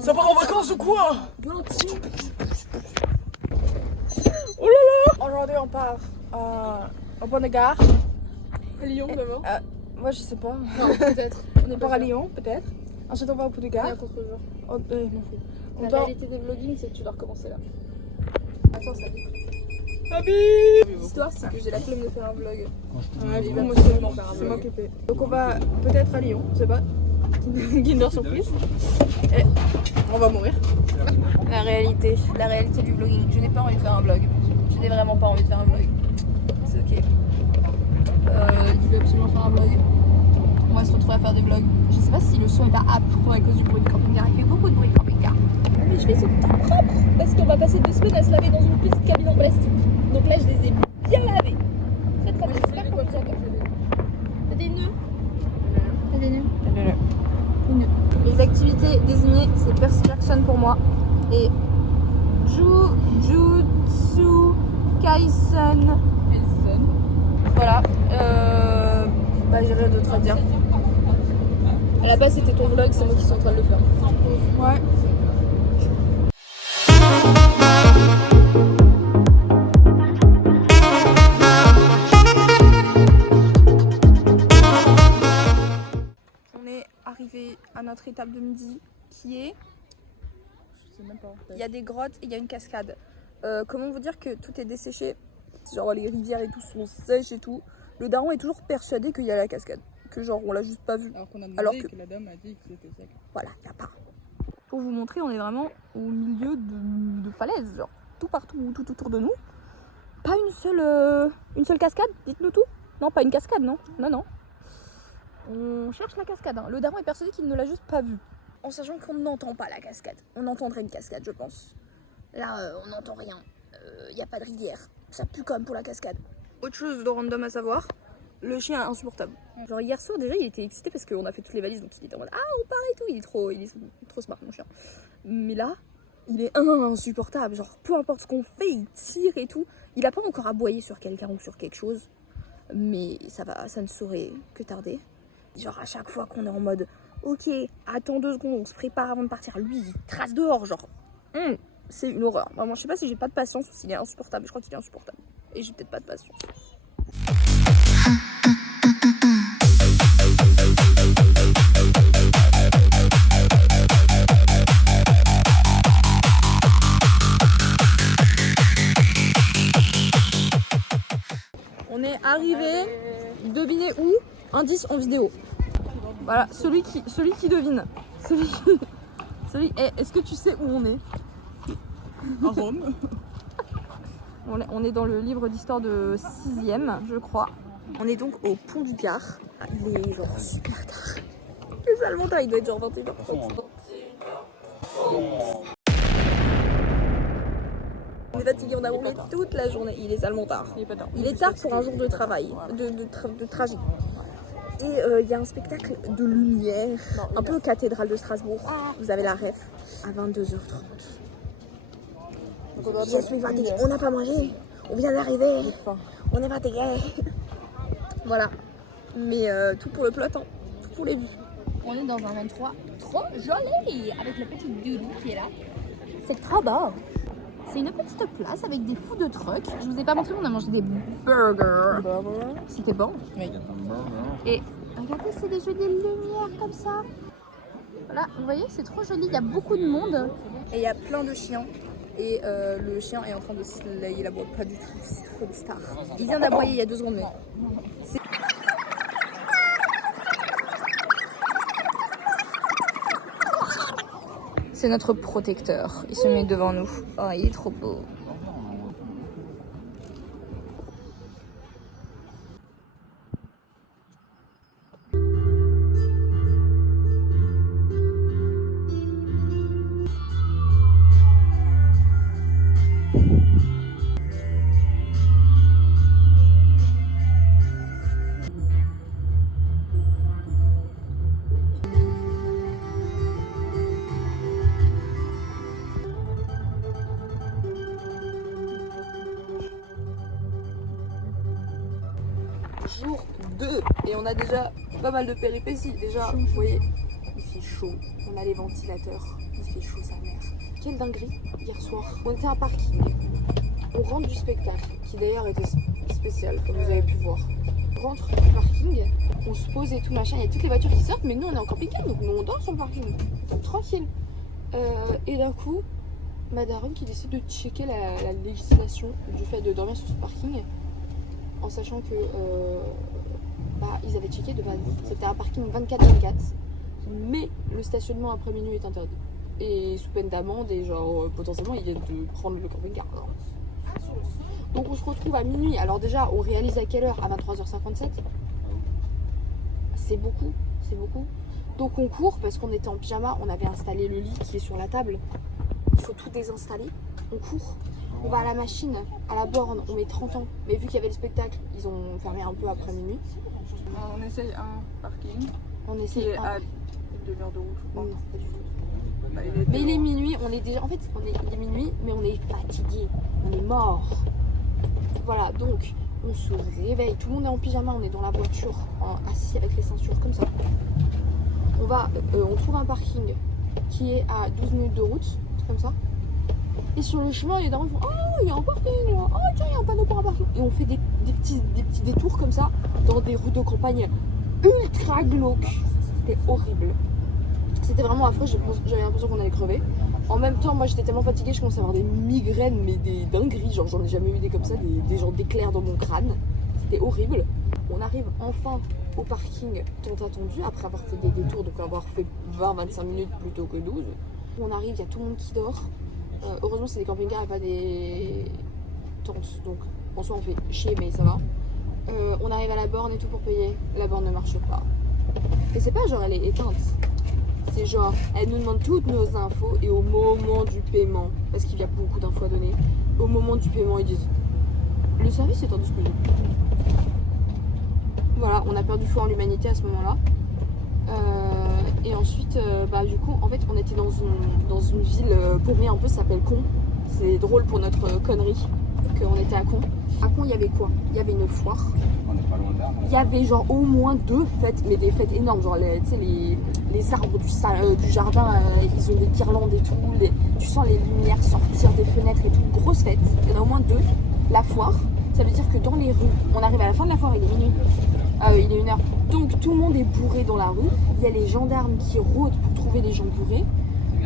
Ça part en vacances ou quoi? Oh là là! Aujourd'hui on part au point de gare. À Lyon d'abord. Moi je sais pas. Non, peut-être. On part à Lyon peut-être. Ensuite on va au point de Et gare. à contre-jour. Oh, je m'en fous. On La dort. réalité des vlogging, c'est que tu dois recommencer là. Attends, ça dit. L'histoire, c'est que j'ai la flemme de faire un vlog. Ouais, Il du va coup, moi absolument faire un c'est moi vlog. qui ai fait. Donc on va peut-être à Lyon, je sais pas. Kinder surprise. Et on va mourir. La réalité du vlogging. Je n'ai pas envie de faire un vlog. Je n'ai vraiment pas envie de faire un vlog. C'est ok. Je vais absolument faire un vlog. On va se retrouver à faire des vlogs. Je sais pas si le son est pas affreux à cause du bruit de camping-car. Il fait beaucoup de bruit de camping-car. Mais je fais ce tout propre parce qu'on va passer 2 semaines à se laver dans une petite cabine en plastique. Donc là, je les ai bien lavés. Très très bien. J'espère qu'on vous entend. T'as des nœuds? T'as des nœuds? Les activités désignées, c'est Percy Jackson pour moi et Jujutsu Kaisen. Voilà. Bah j'ai rien d'autre à dire. À la base c'était ton vlog, c'est moi qui suis en train de le faire. Ouais. On est arrivé à notre étape de midi qui est... Je sais même pas. Il y a des grottes et il y a une cascade. Comment vous dire que tout est desséché? Genre les rivières et tout sont sèches et tout. Le daron est toujours persuadé qu'il y a la cascade. Que genre on l'a juste pas vu. Alors qu'on a demandé Alors et que- que la dame a dit que c'était sec. Voilà, il n'y a pas. Pour vous montrer, on est vraiment au milieu de falaises. Genre tout partout, tout autour de nous. Pas une seule cascade? Dites-nous tout. Non, pas une cascade, non. Non, non. On cherche la cascade. Hein. Le daron est persuadé qu'il ne l'a juste pas vue. En sachant qu'on n'entend pas la cascade. On entendrait une cascade, je pense. Là, on n'entend rien. Il n'y a pas de rivière. Ça pue comme pour la cascade. Autre chose de random à savoir, le chien est insupportable. Genre hier soir déjà il était excité parce qu'on a fait toutes les valises donc il était en mode ah on part et tout, il est trop smart mon chien. Mais là, il est insupportable, genre peu importe ce qu'on fait, il tire et tout. Il a pas encore aboyé sur quelqu'un ou sur quelque chose, mais ça ne saurait que tarder. Genre à chaque fois qu'on est en mode ok, attends 2 secondes, on se prépare avant de partir, lui il trace dehors genre. C'est une horreur. Vraiment, je sais pas si j'ai pas de patience ou s'il est insupportable. Je crois qu'il est insupportable. Et j'ai peut-être pas de patience. On est arrivé, devinez où? Indice en vidéo. Voilà, celui qui devine. Est-ce que tu sais où on est? À Rome. On est dans le livre d'histoire de 6ème, je crois. On est donc au pont du Gard. Il est genre super tard. Les Salmontards, il doit être genre 21h30. On est fatigué, on a roulé toute la journée. Il est Salmontards. Il est tard pour un jour de travail, de trajet. Et il y a un spectacle de lumière, un peu cathédrale de Strasbourg. Vous avez la ref à 22h30. Je suis fatiguée, on n'a pas mangé, on vient d'arriver, on est fatigué. Voilà, mais tout pour le peloton, tout pour les vues. On est dans un endroit trop joli avec le petit doudou qui est là. C'est trop beau. C'est une petite place avec des food trucks. Je vous ai pas montré, mais on a mangé des burgers. C'était bon. Oui. Et regardez, c'est des jolies lumières comme ça. Voilà, vous voyez, c'est trop joli. Il y a beaucoup de monde. Et il y a plein de chiens. Et le chien est en train de slayer, il aboie pas du tout, c'est trop de star. Il vient d'aboyer il y a 2 secondes, mais... C'est notre protecteur, il se met devant nous. Oh, il est trop beau. Jour 2 et on a déjà pas mal de péripéties. Déjà, vous voyez, fait chaud, on a les ventilateurs, il fait chaud sa mère. Quelle dinguerie, hier soir, on était à un parking, on rentre du spectacle, qui d'ailleurs était spécial, comme vous avez pu voir. On rentre du parking, on se pose et tout machin, il y a toutes les voitures qui sortent, mais nous on est en camping-car, donc nous on dort sur le parking, donc tranquille. Et d'un coup, ma daronne qui décide de checker la législation du fait de dormir sur ce parking, en sachant que ils avaient checké de base, c'était un parking 24/24, mais le stationnement après minuit est interdit. Et sous peine d'amende et genre potentiellement ils viennent de prendre le camping-car. Donc on se retrouve à minuit, alors déjà on réalise à quelle heure? À 23h57. C'est beaucoup, c'est beaucoup. Donc on court parce qu'on était en pyjama, on avait installé le lit qui est sur la table. Il faut tout désinstaller, on court. On va à la machine, à la borne, on met 30 ans. Mais vu qu'il y avait le spectacle, ils ont fermé un peu après minuit. On essaye un parking. On Qui essaye est à une demi-heure de route, je crois. Non, pas du tout. Bah, Mais il est minuit, on est déjà. En fait, il est minuit, mais on est fatigué. On est mort. Voilà, donc on se réveille. Tout le monde est en pyjama, on est dans la voiture, assis avec les ceintures comme ça. On trouve un parking qui est à 12 minutes de route, comme ça. Et sur le chemin, les darons font: oh, il y a un parking là. Oh, tiens, il y a un panneau pour un parking. Et on fait des petits détours comme ça dans des rues de campagne ultra glauques. C'était horrible. C'était vraiment affreux, j'avais l'impression qu'on allait crever. En même temps, moi j'étais tellement fatiguée, je commençais à avoir des migraines, mais des dingueries. Genre, j'en ai jamais eu des comme ça, des genres d'éclairs dans mon crâne. C'était horrible. On arrive enfin au parking tant attendu, après avoir fait des détours, donc avoir fait 20-25 minutes plutôt que 12. On arrive, il y a tout le monde qui dort. Heureusement, c'est des camping-cars et pas des tentes, donc en soi on fait chier, mais ça va. On arrive à la borne et tout pour payer. La borne ne marche pas. Et c'est pas genre elle est éteinte. C'est genre, elle nous demande toutes nos infos et au moment du paiement, parce qu'il y a beaucoup d'infos à donner, au moment du paiement, ils disent le service est indisponible. Voilà, on a perdu foi en l'humanité à ce moment-là. Et ensuite, du coup, en fait, on était dans une ville paumée un peu, ça s'appelle Con. C'est drôle pour notre connerie qu'on était à Con. À Con, il y avait quoi? Il y avait une foire. Il y avait genre au moins 2 fêtes, mais des fêtes énormes, genre les arbres du jardin, ils ont des guirlandes et tout, tu sens les lumières sortir des fenêtres et tout, grosse fête, il y en a au moins 2. La foire, ça veut dire que dans les rues, on arrive à la fin de la foire, il est minuit, il est 1h, donc tout le monde est bourré dans la rue, il y a les gendarmes qui rôdent pour trouver les gens bourrés,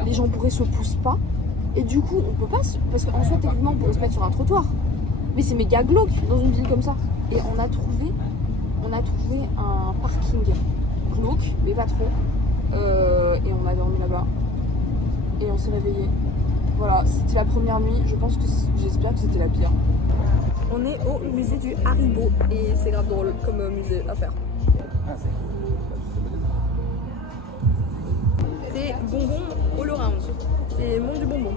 les gens bourrés se poussent pas, et du coup on peut pas, parce qu'en soi techniquement on pourrait se mettre sur un trottoir, mais c'est méga glauque dans une ville comme ça, et on a trouvé un parking glauque, mais pas trop. Et on a dormi là-bas. Et on s'est réveillé. Voilà, c'était la première nuit. J'espère que c'était la pire. On est au musée du Haribo et c'est grave drôle comme musée à faire. C'est bonbon all around. C'est le monde du bonbon.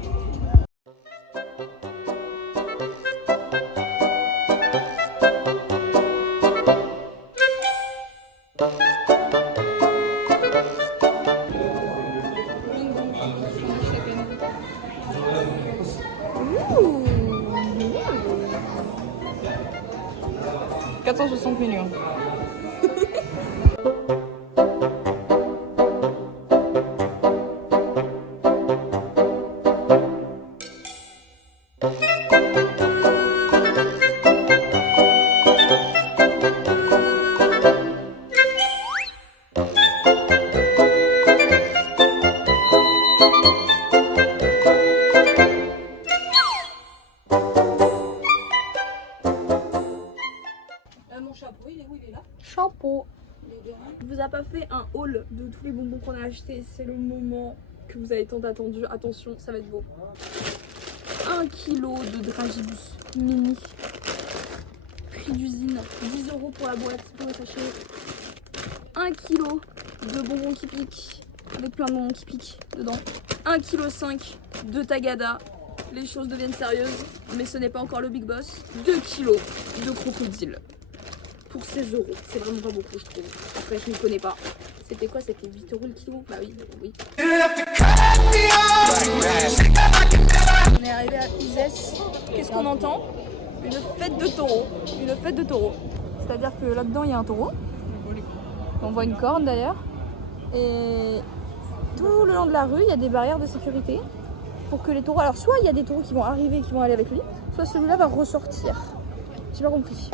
Ouh, 460 millions. Mon chapeau, il est où? Il est là? Chapeau. On vous a pas fait un haul de tous les bonbons qu'on a achetés. C'est le moment que vous avez tant attendu. Attention, ça va être beau. 1 kg de Dragibus mini. Prix d'usine, 10 € pour la boîte, pour le sachet. 1 kg de bonbons qui piquent, avec plein de bonbons qui piquent dedans. 1,5 kg de Tagada. Les choses deviennent sérieuses, mais ce n'est pas encore le big boss. 2 kg de crocodile. Pour 16 €, c'est vraiment pas beaucoup je trouve. Après je ne connais pas. C'était quoi? C'était 8 € le kilo? Bah oui, oui. On est arrivé à Uzès. Qu'est-ce qu'on entend? Une fête de taureaux. Une fête de taureaux. C'est-à-dire que là-dedans il y a un taureau. On voit une corne d'ailleurs. Et long de la rue, il y a des barrières de sécurité pour que les taureaux... Alors soit il y a des taureaux qui vont arriver et qui vont aller avec lui, soit celui-là va ressortir. J'ai pas compris.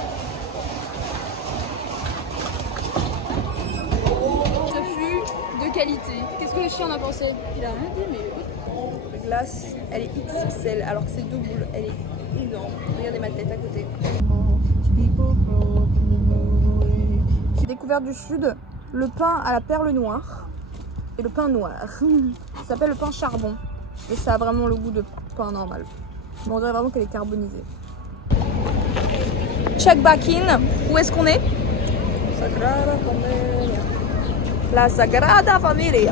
Ce fut de qualité. Qu'est-ce que le chien en a pensé? Il a rien dit, mais la glace, elle est XXL, alors que c'est double, elle est énorme. Regardez ma tête à côté. J'ai découvert du sud le pain à la perle noire et le pain noir. Ça s'appelle le pain charbon, mais ça a vraiment le goût de pain normal. Mais on dirait vraiment qu'elle est carbonisée. Check back in. Où est-ce qu'on est? Sagrada Familia. La Sagrada Familia.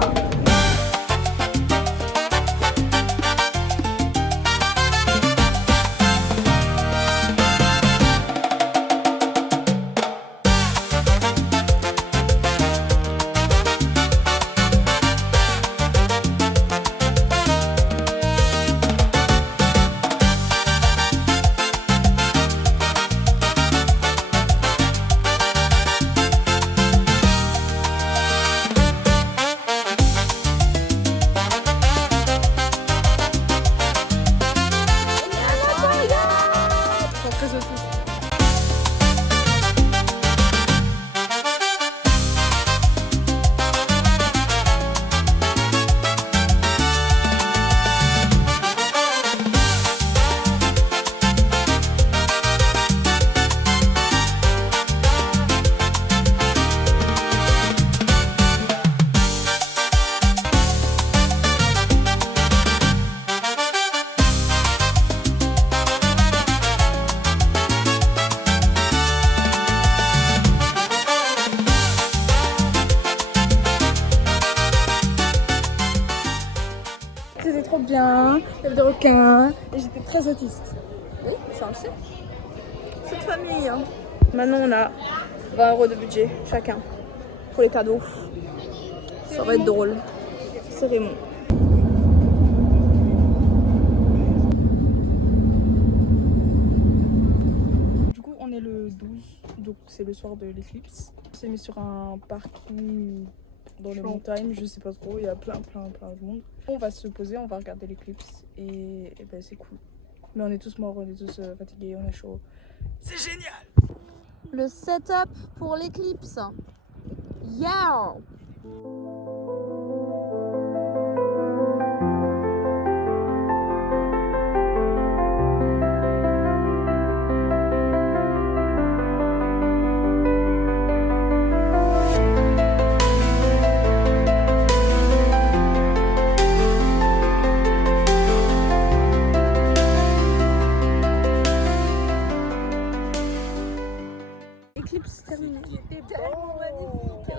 C'était trop bien, il y avait des requins et j'étais très autiste. Oui, ça on le sait. Cette famille. Hein. Maintenant on a 20 € de budget chacun pour les cadeaux. Ça va être drôle. C'est Raymond. Du coup, on est le 12, donc c'est le soir de l'éclipse. On s'est mis sur un parking dans les montagnes, je sais pas trop, il y a plein de monde. On va se poser, on va regarder l'éclipse et ben c'est cool. Mais on est tous morts, on est tous fatigués, on a chaud. C'est génial! Le setup pour l'éclipse. Yeah! Éclipse terminée. C'était tellement magnifique.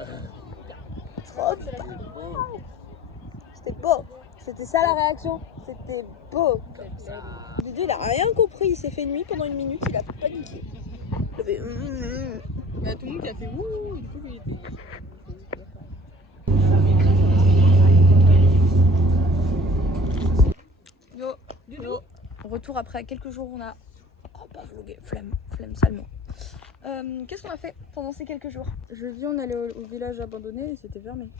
Trop beau. C'était beau. C'était ça la réaction. C'était beau. Didier, il a rien compris. Il s'est fait nuit pendant une minute. Il a paniqué. Il a fait. Il y a tout le monde qui a fait ouh, du coup il était. Yo. Retour après quelques jours. On a. Oh, pas vlogué. Flemme salement. Qu'est-ce qu'on a fait pendant ces quelques jours? Jeudi, on allait au village abandonné et c'était fermé.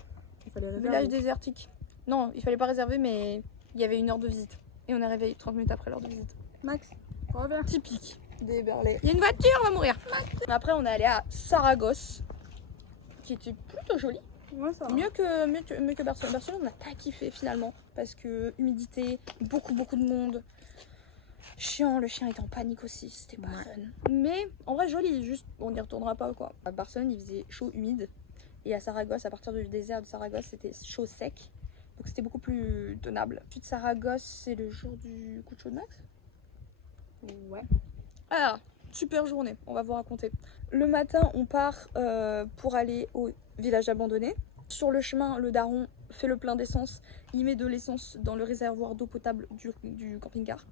Il fallait réserver. Village désertique. Non, il fallait pas réserver, mais il y avait 1 heure de visite. Et on est réveillé 30 minutes après l'heure de visite. Max, reviens. Typique des Berlais. Il y a une voiture, on va mourir. Après, on est allé à Saragosse, qui était plutôt jolie. Ouais, ça va. Mieux que Barcelone. Barcelone, on n'a pas kiffé finalement. Parce que humidité, beaucoup de monde. Chiant, le chien était en panique aussi, c'était pas fun. Mais en vrai, joli, juste on n'y retournera pas quoi. À Barcelone, il faisait chaud, humide. Et à Saragosse, à partir du désert de Saragosse, c'était chaud, sec. Donc c'était beaucoup plus tenable. Ensuite, Saragosse, c'est le jour du coup de chaud de Max. Ouais. Alors, super journée, on va vous raconter. Le matin, on part pour aller au village abandonné. Sur le chemin, le daron fait le plein d'essence. Il met de l'essence dans le réservoir d'eau potable du camping-car.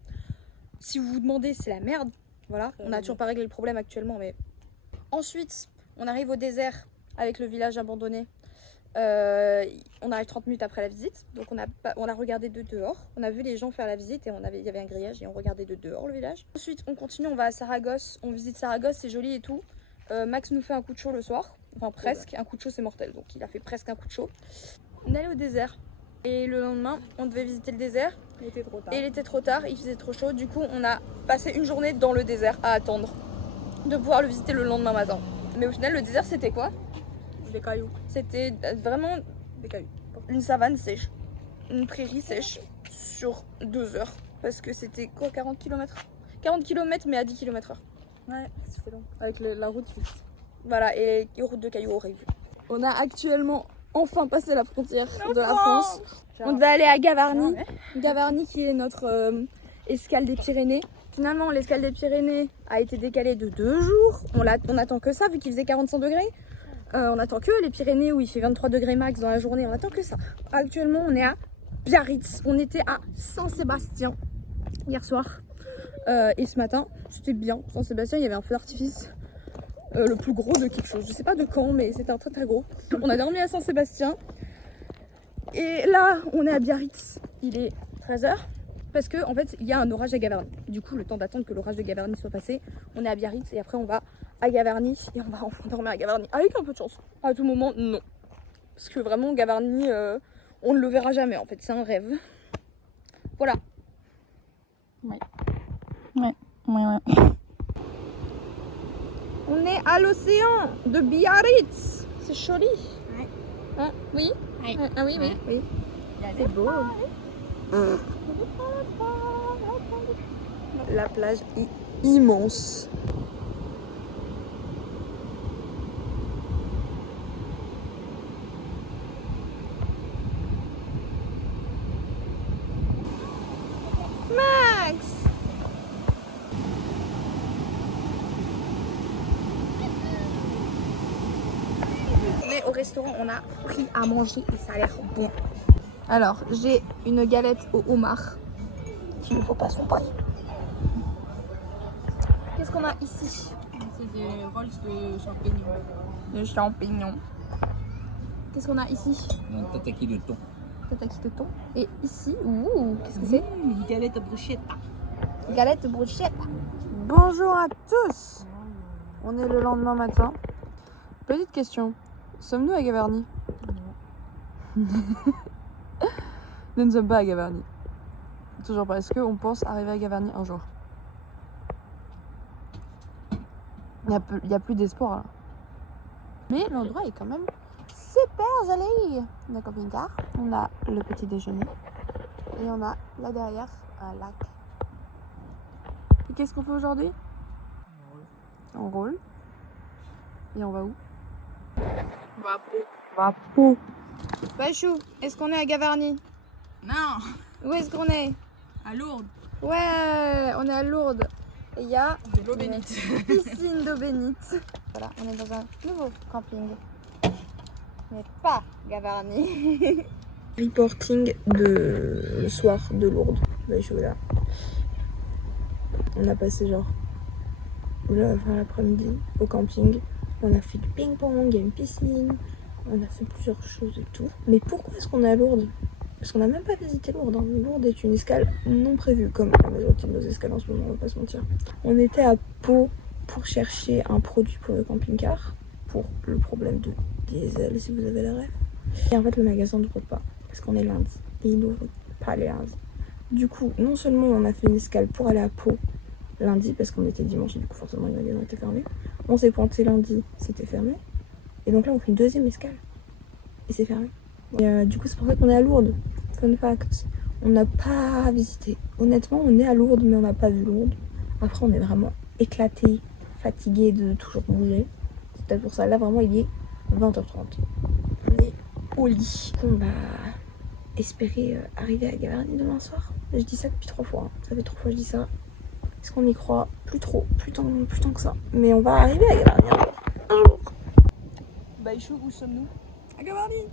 Si vous vous demandez, c'est la merde. Voilà, on n'a toujours pas réglé le problème actuellement. Mais ensuite, on arrive au désert avec le village abandonné. On arrive 30 minutes après la visite. Donc on a regardé de dehors. On a vu les gens faire la visite et il y avait un grillage et on regardait de dehors le village. Ensuite, on continue, on va à Saragosse. On visite Saragosse, c'est joli et tout. Max nous fait un coup de chaud le soir. Enfin presque, un coup de chaud c'est mortel. Donc il a fait presque un coup de chaud. On est allé au désert. Et le lendemain, on devait visiter le désert. Il était trop tard. Et il était trop tard, il faisait trop chaud. Du coup, on a passé une journée dans le désert à attendre de pouvoir le visiter le lendemain matin. Mais au final, le désert, c'était quoi? Des cailloux. C'était vraiment Des cailloux. une savane sèche, une prairie sèche sur 2 heures. Parce que c'était quoi, 40 km? 40 km mais à 10 km/h. Ouais, c'était long. Avec la route fixe. Voilà, et les routes de cailloux horribles. On a actuellement enfin passé la frontière de la France. On devait aller à Gavarnie. Gavarnie qui est notre escale des Pyrénées. Finalement, l'escale des Pyrénées a été décalée de 2 jours. On attend que ça, vu qu'il faisait 45 degrés. On attend que les Pyrénées où il fait 23 degrés max dans la journée. On attend que ça. Actuellement, on est à Biarritz. On était à Saint-Sébastien hier soir. Et ce matin, c'était bien. Saint-Sébastien, il y avait un feu d'artifice. Le plus gros de quelque chose. Je sais pas de quand, mais c'était un très très gros. On a dormi à Saint-Sébastien. Et là, on est à Biarritz. Il est 13h. Parce que en fait, il y a un orage à Gavarnie. Du coup, le temps d'attendre que l'orage de Gavarnie soit passé, on est à Biarritz et après on va à Gavarnie et on va enfin dormir à Gavarnie. Avec un peu de chance. À tout moment, non. Parce que vraiment, Gavarnie, on ne le verra jamais en fait. C'est un rêve. Voilà. Ouais. On est à l'océan de Biarritz. C'est joli. Ouais. Hein, oui. Ouais. Ah oui, oui, oui. C'est beau. La plage est immense. Max! Mais au restaurant, on a pris à manger et ça a l'air bon. Alors, j'ai une galette au homard qui ne vaut pas son prix. Qu'est-ce qu'on a ici? C'est des rolls de champignons. De champignons. Qu'est-ce qu'on a ici? Un tataki de thon. Tataki de thon. Et ici, ouh, qu'est-ce que c'est? Une galette bruschetta. Galette bruschetta. Bonjour à tous. On est le lendemain matin. Petite question. Sommes-nous à Gavarnie? Non. Nous ne sommes pas à Gavarnie. Toujours pas. Est-ce qu'on pense arriver à Gavarnie un jour? Il n'y a plus d'espoir là. Mais l'endroit est quand même super joli. On a un camping-car, on a le petit déjeuner et on a là derrière un lac. Et qu'est-ce qu'on fait aujourd'hui? On roule. Et on va où? On va à Pau. On va à Pau. Bachou, est-ce qu'on est à Gavarnie? Non, Où est-ce qu'on est? à Lourdes. Ouais, on est à Lourdes. Et il y a De l'eau bénite. piscine d'eau bénite. Voilà, on est dans un nouveau camping. Mais pas Gavarnie. Reporting de le soir de Lourdes. Bachou là. On a passé genre l'après-midi au camping. On a fait du ping-pong, il y a une piscine. On a fait plusieurs choses et tout. Mais pourquoi est-ce qu'on est à Lourdes? Parce qu'on n'a même pas visité Lourdes. Hein. Lourdes est une escale non prévue, comme la majorité de nos escales en ce moment, on va pas se mentir. On était à Pau pour chercher un produit pour le camping-car, pour le problème de diesel, si vous avez la ref. Et en fait, le magasin n'ouvre pas, parce qu'on est lundi. Et il n'ouvre pas les lundis. Du coup, non seulement on a fait une escale pour aller à Pau lundi, parce qu'on était dimanche, et du coup, forcément, les magasins étaient fermés. On s'est pointé lundi, c'était fermé. Et donc là, on fait une deuxième escale. Et c'est fermé. Et du coup, c'est pour ça qu'on est à Lourdes. Fun fact. On n'a pas visité. Honnêtement, on est à Lourdes, mais on n'a pas vu Lourdes. Après, on est vraiment éclaté, fatigué de toujours bouger. C'est peut-être pour ça. Là, vraiment, il est 20h30. On est au lit. On va espérer arriver à Gavarnie demain soir. Je dis ça depuis 3 fois. Hein. Ça fait 3 fois que je dis ça. Est-ce qu'on y croit? Plus trop. Plus tant que ça. Mais on va arriver à Gavarnie un jour. Baïchou, où sommes-nous? À Gavarnie.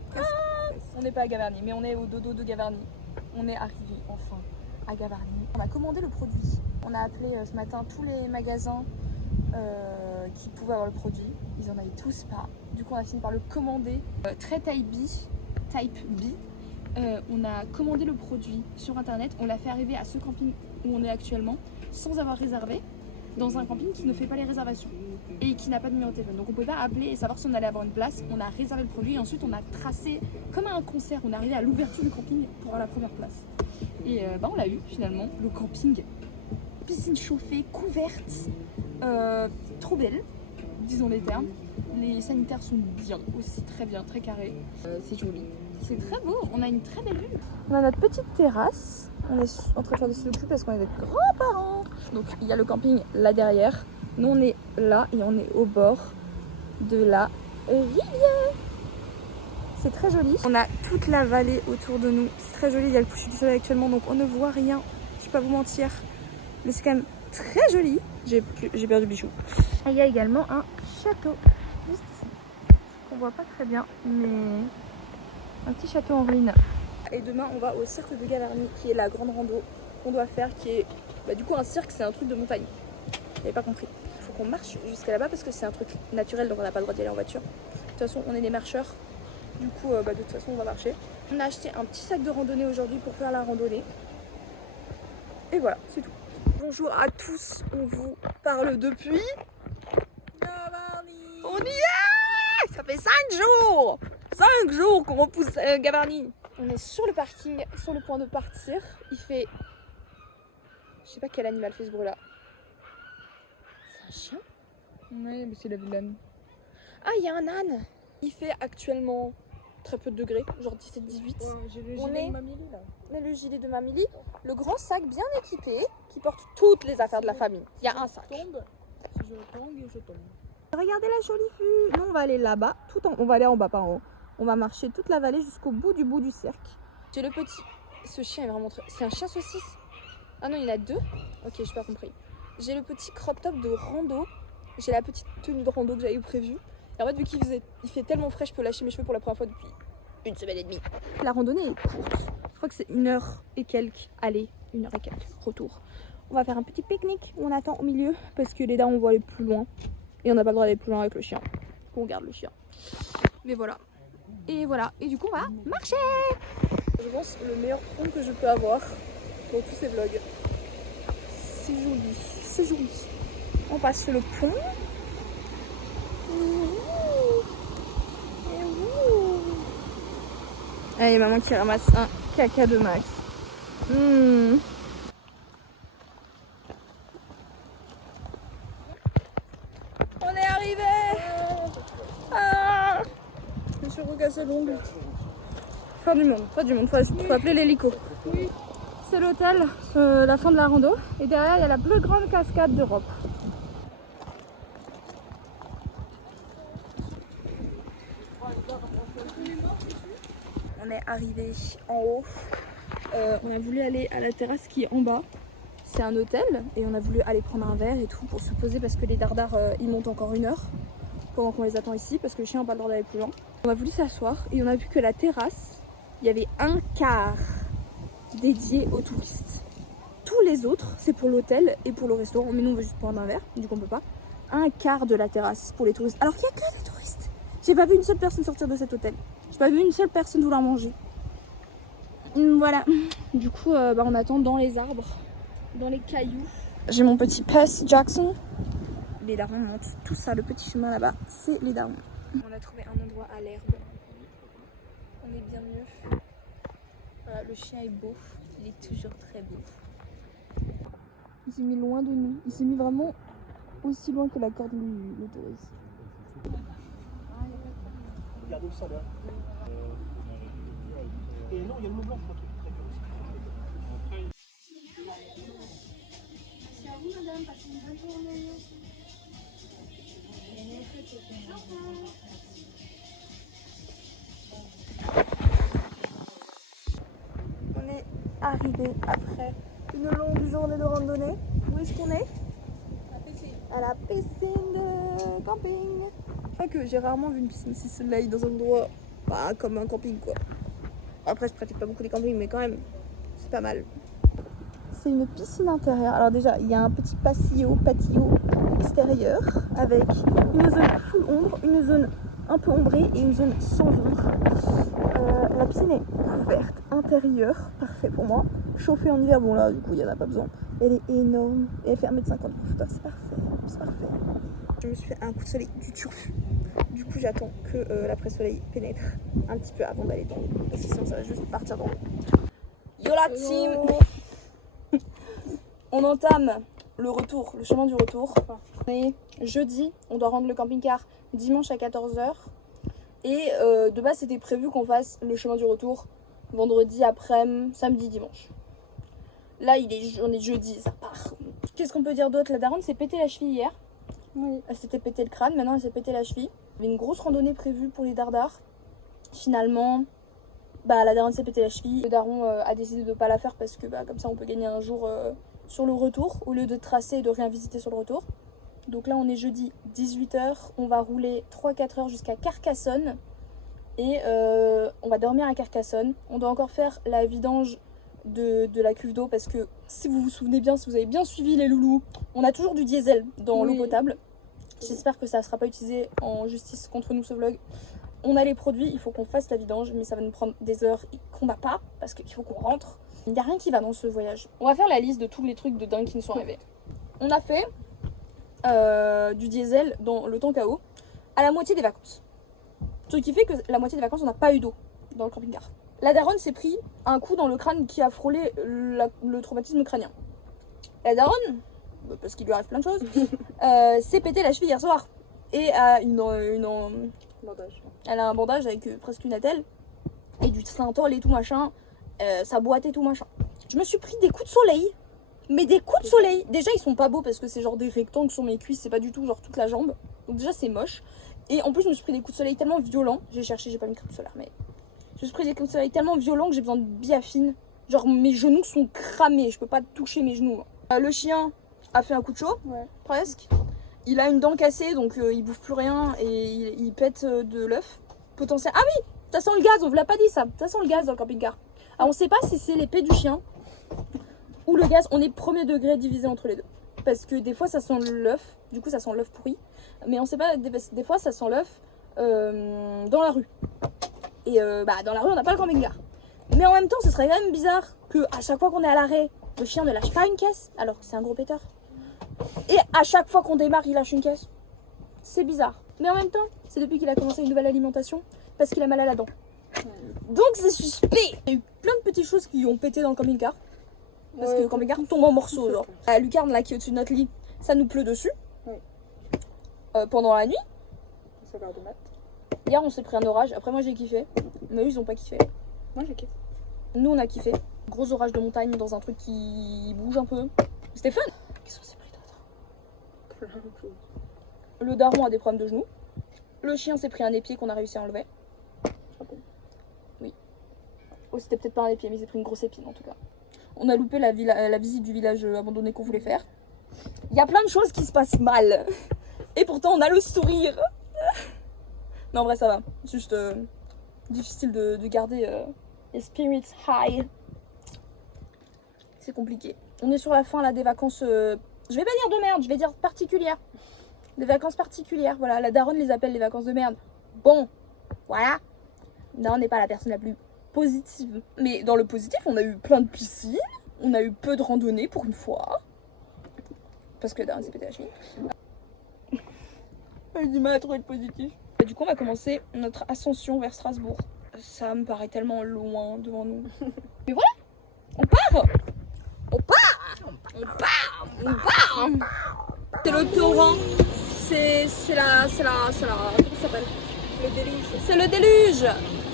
On n'est pas à Gavarnie, mais on est au dodo de Gavarnie. On est arrivé enfin à Gavarnie. On a commandé le produit. On a appelé ce matin tous les magasins qui pouvaient avoir le produit. Ils en avaient tous pas. Du coup, on a fini par le commander. Très Type B. On a commandé le produit sur internet. On l'a fait arriver à ce camping où on est actuellement sans avoir réservé. dans un camping qui ne fait pas les réservations et qui n'a pas de numéro de téléphone. Donc on ne pouvait pas appeler et savoir si on allait avoir une place. On a réservé le produit et ensuite on a tracé comme à un concert. On est arrivé à l'ouverture du camping pour avoir la première place. Et on l'a eu finalement, le camping. Piscine chauffée, couverte, trop belle, disons les termes. Les sanitaires sont bien aussi, très bien, très carrés. C'est joli. C'est très beau, on a une très belle vue. On a notre petite terrasse. On est en train de faire des sudoku parce qu'on est avec grands-parents. Donc il y a le camping là derrière. Nous on est là et on est au bord de la rivière. C'est très joli. On a toute la vallée autour de nous. C'est très joli. Il y a le coucher du soleil actuellement donc on ne voit rien. Je vais pas vous mentir. Mais c'est quand même très joli. J'ai perdu Bichou. Il y a également un château juste ici. On voit pas très bien mais un petit château en ruine. Et demain on va au cirque de Gavarnie qui est la grande rando qu'on doit faire qui est du coup un cirque, c'est un truc de montagne. J'avais pas compris. Il faut qu'on marche jusqu'à là-bas parce que c'est un truc naturel donc on n'a pas le droit d'y aller en voiture. De toute façon on est des marcheurs. Du coup de toute façon on va marcher. On a acheté un petit sac de randonnée aujourd'hui pour faire la randonnée. Et voilà, c'est tout. Bonjour à tous, on vous parle depuis Gavarnie. On y est. Ça fait 5 jours 5 jours qu'on repousse Gavarnie. On est sur le parking, sur le point de partir. Il fait... Je sais pas quel animal fait ce bruit là. C'est un chien? Oui, mais c'est la vilaine. Ah, il y a un âne. Il fait actuellement très peu de degrés, genre 17-18. J'ai le On gilet est- de Mamie là. On a le gilet de Mamili, le grand sac bien équipé qui porte toutes les affaires de la famille. Il y a un sac. Tombe. Si je tangue, je tombe. Regardez la jolie vue. Nous on va aller là-bas, on va aller en bas, pas en haut. On va marcher toute la vallée jusqu'au bout du cirque. J'ai le petit. Ce chien est vraiment très... C'est un chien saucisse? Ah non, il y en a 2. Ok, j'ai pas compris. J'ai le petit crop top de rando. J'ai la petite tenue de rando que j'avais prévue. Et en fait, vu qu'il fait tellement frais, je peux lâcher mes cheveux pour la première fois depuis 1 semaine et demie. La randonnée est courte. Je crois que c'est 1 heure et quelques. Allez, 1 heure et quelques. Retour. On va faire un petit pique-nique où on attend au milieu parce que les dames, on va aller plus loin. Et on n'a pas le droit d'aller plus loin avec le chien. On garde le chien. Mais voilà. Et voilà. Et du coup, on va marcher. Je pense le meilleur fond que je peux avoir dans tous ces vlogs. C'est joli. C'est joli. On passe le pont. Ah, il y a maman qui ramasse un caca de Max. On est arrivé. Ah, Je me suis recassé l'ongle. fin du monde, pas du monde, faut appeler l'hélico. C'est l'hôtel, la fin de la rando. Et derrière, il y a la plus grande cascade d'Europe. On est arrivé en haut. On a voulu aller à la terrasse qui est en bas. C'est un hôtel et on a voulu aller prendre un verre et tout pour se poser parce que les dardards ils montent encore 1 heure pendant qu'on les attend ici parce que le chien n'a pas le droit d'aller plus loin. On a voulu s'asseoir et on a vu que la terrasse, il y avait un quart dédié aux touristes. Tous les autres, c'est pour l'hôtel et pour le restaurant. Mais nous, on veut juste prendre un verre, du coup on peut pas. Un quart de la terrasse pour les touristes. Alors qu'il n'y a que des touristes. J'ai pas vu une seule personne sortir de cet hôtel. J'ai pas vu une seule personne vouloir manger. Voilà. Du coup, on attend dans les arbres, dans les cailloux. J'ai mon petit Percy Jackson. Les darons montent tout ça, le petit chemin là-bas, c'est les darons. On a trouvé un endroit à l'herbe. On est bien mieux. Voilà, le chien est beau. Il est toujours très beau. Il s'est mis loin de nous. Il s'est mis vraiment aussi loin que la corde l'autorise. Regardez ça là. Et non, il y a le mot blanc, je crois. Merci à vous, madame. Passez une bonne journée. On est arrivé après une longue journée de randonnée. Où est-ce qu'on est? À la piscine de camping. Je crois que j'ai rarement vu une piscine si soleil dans un endroit comme un camping quoi. Après je pratique pas beaucoup les campings mais quand même c'est pas mal. C'est une piscine intérieure. Alors déjà il y a un petit patio extérieur avec une zone full ombre, une zone un peu ombrée et une zone sans ombre. La piscine est couverte intérieure, parfait pour moi. Chauffée en hiver, bon là du coup il n'y en a pas besoin. Elle est énorme. Et elle fait 1m50 pour photo. C'est parfait. C'est parfait. Je me suis fait un coup de soleil du turfu. Du coup, j'attends que l'après-soleil pénètre un petit peu avant d'aller dans l'eau. Parce que sinon, ça va juste partir dans l'eau. Yo la team! On entame le retour, le chemin du retour. On est jeudi, on doit rendre le camping-car dimanche à 14h. Et de base, c'était prévu qu'on fasse le chemin du retour vendredi après-midi, samedi, dimanche. Là, on est jeudi, ça part. Qu'est-ce qu'on peut dire d'autre? La daronne s'est pété la cheville hier. Oui. Elle s'était pété le crâne, maintenant elle s'est pété la cheville. Il y avait une grosse randonnée prévue pour les dardards. Finalement, la daronne s'est pété la cheville. Le daron a décidé de ne pas la faire parce que comme ça on peut gagner un jour sur le retour au lieu de tracer et de rien visiter sur le retour. Donc là on est jeudi 18h, on va rouler 3-4 heures jusqu'à Carcassonne. Et on va dormir à Carcassonne. On doit encore faire la vidange de la cuve d'eau parce que si vous vous souvenez bien, si vous avez bien suivi les loulous, on a toujours du diesel dans l'eau potable. J'espère que ça ne sera pas utilisé en justice contre nous ce vlog. On a les produits, il faut qu'on fasse la vidange, mais ça va nous prendre des heures qu'on n'a pas parce qu'il faut qu'on rentre. Il n'y a rien qui va dans ce voyage. On va faire la liste de tous les trucs de dingue qui nous sont arrivés. On a fait du diesel dans le temps KO à la moitié des vacances. Ce qui fait que la moitié des vacances, on n'a pas eu d'eau dans le camping-car. La daronne s'est pris un coup dans le crâne qui a frôlé le traumatisme crânien. La daronne, parce qu'il lui arrive plein de choses, s'est pété la cheville hier soir. Et a Bandage. elle a un bandage avec presque une attelle. Et du synthol et tout machin. Ça boite et tout machin. Je me suis pris des coups de soleil. Mais des coups de soleil. Déjà, ils sont pas beaux parce que c'est genre des rectangles sur mes cuisses. C'est pas du tout genre toute la jambe. Donc déjà, c'est moche. Et en plus, je me suis pris des coups de soleil tellement violents. J'ai cherché, j'ai pas mis de crème solaire, mais je me suis pris des coups de soleil tellement violents que j'ai besoin de biafine. Genre, mes genoux sont cramés. Je peux pas toucher mes genoux. Le chien a fait un coup de chaud, presque. Il a une dent cassée, donc il bouffe plus rien et il pète de l'œuf potentiel. Ah oui, ça sent le gaz. On vous l'a pas dit ça. Ça sent le gaz dans le camping-car. Alors, on sait pas si c'est l'épée du chien ou le gaz. On est premier degré divisé entre les deux. Parce que des fois, ça sent l'œuf. Du coup, ça sent l'œuf pourri. Mais on sait pas, des fois ça sent l'œuf dans la rue. Et dans la rue on n'a pas le camping-car. Mais en même temps ce serait quand même bizarre que à chaque fois qu'on est à l'arrêt, le chien ne lâche pas une caisse alors que c'est un gros pétard. Et à chaque fois qu'on démarre il lâche une caisse. C'est bizarre. Mais en même temps c'est depuis qu'il a commencé une nouvelle alimentation parce qu'il a mal à la dent. Donc c'est suspect. Il y a eu plein de petites choses qui ont pété dans le camping-car. Parce que le camping-car tombe en morceaux genre. La lucarne là qui est au-dessus de notre lit, ça nous pleut dessus. Pendant la nuit. Hier on s'est pris un orage, après moi j'ai kiffé, mais eux ils ont pas kiffé. Moi j'ai kiffé. Nous on a kiffé. Gros orage de montagne dans un truc qui bouge un peu. C'était fun. Qu'est-ce qu'on s'est pris d'autre? Plein de choses. Le daron a des problèmes de genoux. Le chien s'est pris un épieu qu'on a réussi à enlever. Oui. Oh c'était peut-être pas un épieu mais il s'est pris une grosse épine en tout cas. On a loupé la visite du village abandonné qu'on voulait faire. Il y a plein de choses qui se passent mal. Et pourtant on a le sourire. Non en vrai ça va. Juste difficile de garder les spirits high. C'est compliqué. On est sur la fin là des vacances. Je vais pas dire de merde, je vais dire particulières. Des vacances particulières. Voilà, la daronne les appelle les vacances de merde. Bon, voilà. Non, on n'est pas la personne la plus positive. Mais dans le positif, on a eu plein de piscines. On a eu peu de randonnées pour une fois. Parce que la daronne s'est pété la cheville. Elle a du mal à trouver le positif. Et du coup, on va commencer notre ascension vers Strasbourg. Ça me paraît tellement loin devant nous. Mais voilà, on part. On part. On part. On part. C'est le torrent. C'est la. Comment ça s'appelle? Le déluge. C'est le déluge.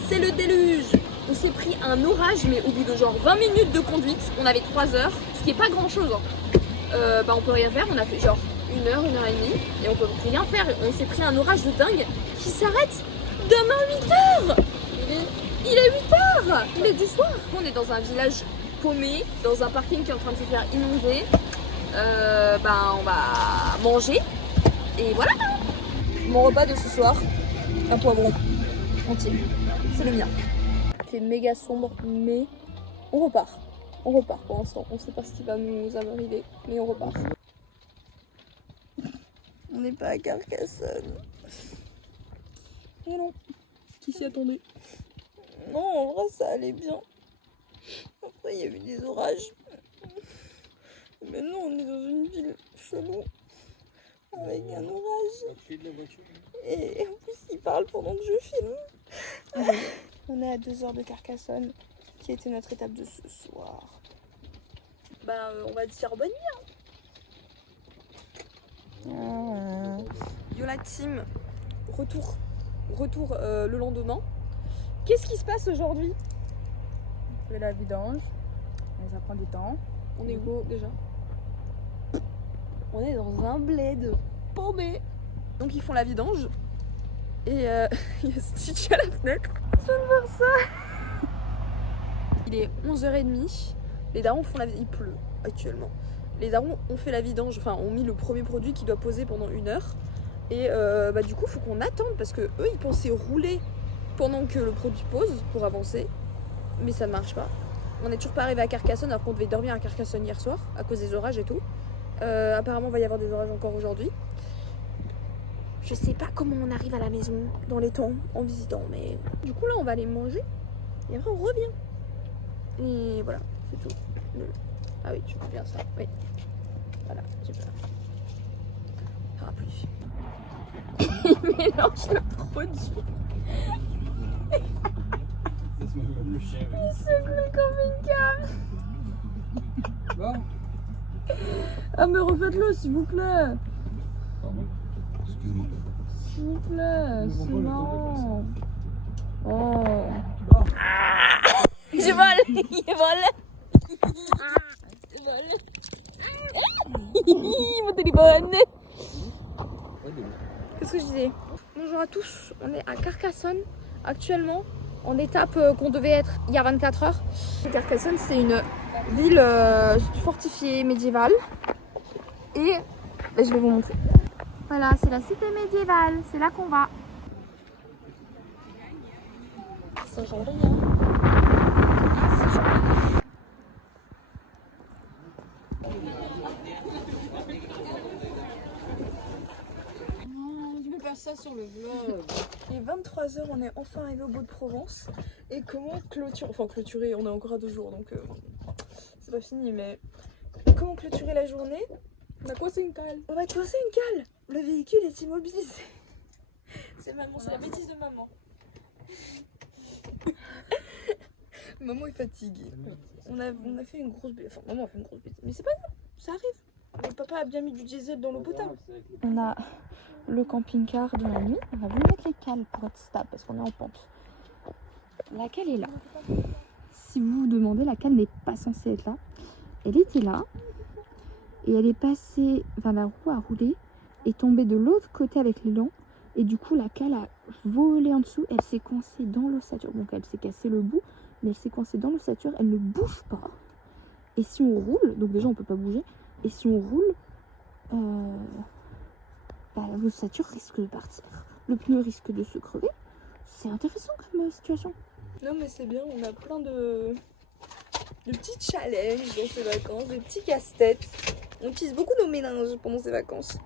C'est le déluge. On s'est pris un orage, mais au bout de genre 20 minutes de conduite, on avait 3 heures, ce qui est pas grand chose. On peut rien faire, on a fait genre 1 heure, 1 heure et demie, et on peut rien faire. On s'est pris un orage de dingue qui s'arrête demain 8 heures. Il est 8 heures. Il est du soir. On est dans un village paumé, dans un parking qui est en train de se faire inonder. On va manger. Et voilà. Mon repas de ce soir, un poivron entier. C'est le mien. Il fait méga sombre, mais on repart. On repart pour l'instant. On sait pas ce qui va nous arriver, mais on repart. On n'est pas à Carcassonne. Et non. Qui s'y attendait? Non, en vrai, ça allait bien. Après, il y a eu des orages. Mais non, on est dans une ville chelou, avec un orage. Et en plus, il parle pendant que je filme. On est à 2 heures de Carcassonne, qui était notre étape de ce soir. Bah, on va se dire bonne nuit. Yola Team, retour le lendemain. Qu'est-ce qui se passe aujourd'hui? On fait la vidange, mais ça prend du temps. On est où déjà? On est dans un bled paumé. Donc ils font la vidange. Et il y a Stitch à la fenêtre. Je viens de voir ça. Il est 11h30. Les darons font la vidange. Il pleut actuellement. Les darons ont fait la vidange, enfin ont mis le premier produit qui doit poser pendant 1 heure. Et bah du coup faut qu'on attende parce que eux ils pensaient rouler pendant que le produit pose pour avancer. Mais ça ne marche pas. On n'est toujours pas arrivé à Carcassonne alors qu'on devait dormir à Carcassonne hier soir à cause des orages et tout. Apparemment il va y avoir des orages encore aujourd'hui. Je sais pas comment on arrive à la maison dans les temps en visitant, mais du coup là on va aller manger et après on revient. Et voilà, c'est tout. Ah oui, tu vois bien ça, oui. Voilà, super. Parapluie. Il mélange le produit. Il secoue le camping-car. Bon. Ah mais refaites-le s'il vous plaît. Excuse-moi. S'il vous plaît, c'est marrant. Oh. Je vole, il vole. Je vole. Mon téléphone. Qu'est-ce que je disais? Bonjour à tous, on est à Carcassonne actuellement en étape qu'on devait être il y a 24 heures. Carcassonne c'est une ville fortifiée médiévale et je vais vous montrer. Voilà, c'est la cité médiévale, c'est là qu'on va. C'est joli, hein? C'est joli. Tu peux faire ça sur le vlog. Il est 23h, on est enfin arrivé au bout de Provence. Et comment clôturer, on est encore à 2 jours donc c'est pas fini, mais comment clôturer la journée? On a coincé une cale. On a coincé une cale. Le véhicule est immobilisé. C'est maman, c'est la bêtise de maman. Maman est fatiguée. On a fait une grosse bêtise. Enfin, maman a fait une grosse bêtise. Mais c'est pas grave, ça arrive. Mais papa a bien mis du diesel dans l'eau potable. On a le camping-car de la nuit. On va vous mettre les cales pour être stable parce qu'on est en pente. La cale est là. Si vous vous demandez, la cale n'est pas censée être là. Elle était là. Et elle est passée, enfin la roue a roulé, est tombée de l'autre côté avec l'élan. Et du coup la cale a volé en dessous. Elle s'est coincée dans l'ossature. Donc elle s'est cassée le bout. Mais elle s'est coincée dans l'ossature. Elle ne bouge pas. Et si on roule, donc déjà on peut pas bouger. Et si on roule, l'ossature risque de partir. Le pneu risque de se crever. C'est intéressant comme situation. Non mais c'est bien, on a plein de petits challenges dans ces vacances, des petits casse-têtes. On utilise beaucoup nos méninges pendant ces vacances.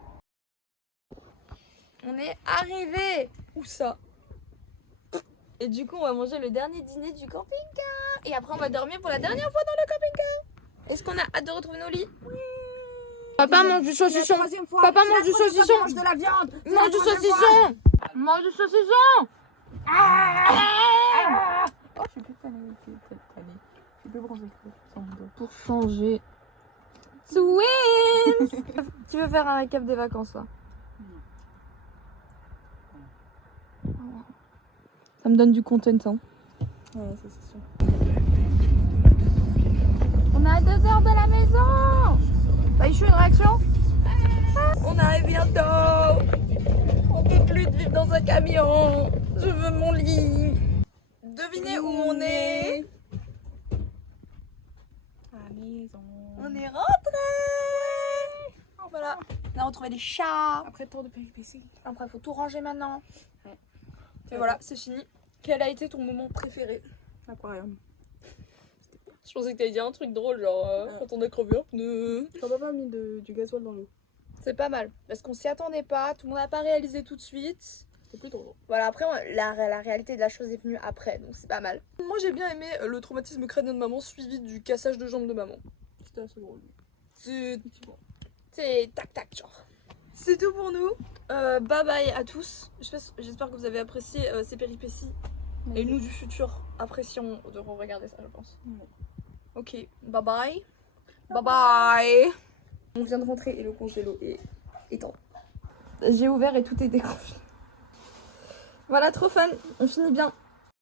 On est arrivé. Où ça? Et du coup on va manger le dernier dîner du camping-car. Et après on va dormir pour la dernière fois dans le camping-car. Est-ce qu'on a hâte de retrouver nos lits? Oui. Papa mange du saucisson. Papa mange du saucisson. Mange de la viande. Mange du saucisson. Mange du saucisson. Oh, je suis plus tannée. Je suis plus bronzée pour changer. Swings. Tu veux faire un récap des vacances là? Ça me donne du content, hein. Ouais, ça c'est sûr. On est à 2 heures de la maison. T'as eu une réaction? On arrive bientôt. On peut plus de vivre dans un camion. Je veux mon lit. Devinez où on est? À la maison. On est rentré. Voilà. On a retrouvé des chats. Après tour de péripéties. Après, il faut tout ranger maintenant. Ouais. Et voilà, c'est fini. Quel a été ton moment préféré? Aquarium. Je pensais que t'allais dire un truc drôle, genre quand on a crevé un pneu. T'as pas mis du gasoil dans l'eau. C'est pas mal, parce qu'on s'y attendait pas, tout le monde n'a pas réalisé tout de suite. C'était plus drôle. Voilà, après, la réalité de la chose est venue après, donc c'est pas mal. Moi j'ai bien aimé le traumatisme crânien de maman suivi du cassage de jambes de maman. C'était assez drôle. C'est tac tac genre. C'est tout pour nous. Bye bye à tous. J'espère que vous avez apprécié ces péripéties. Et nous du futur apprécions de regarder ça, je pense. Ok, bye bye. Bye bye. On vient de rentrer et le congélo est éteint. J'ai ouvert et tout est décroché. Voilà, trop fun. On finit bien.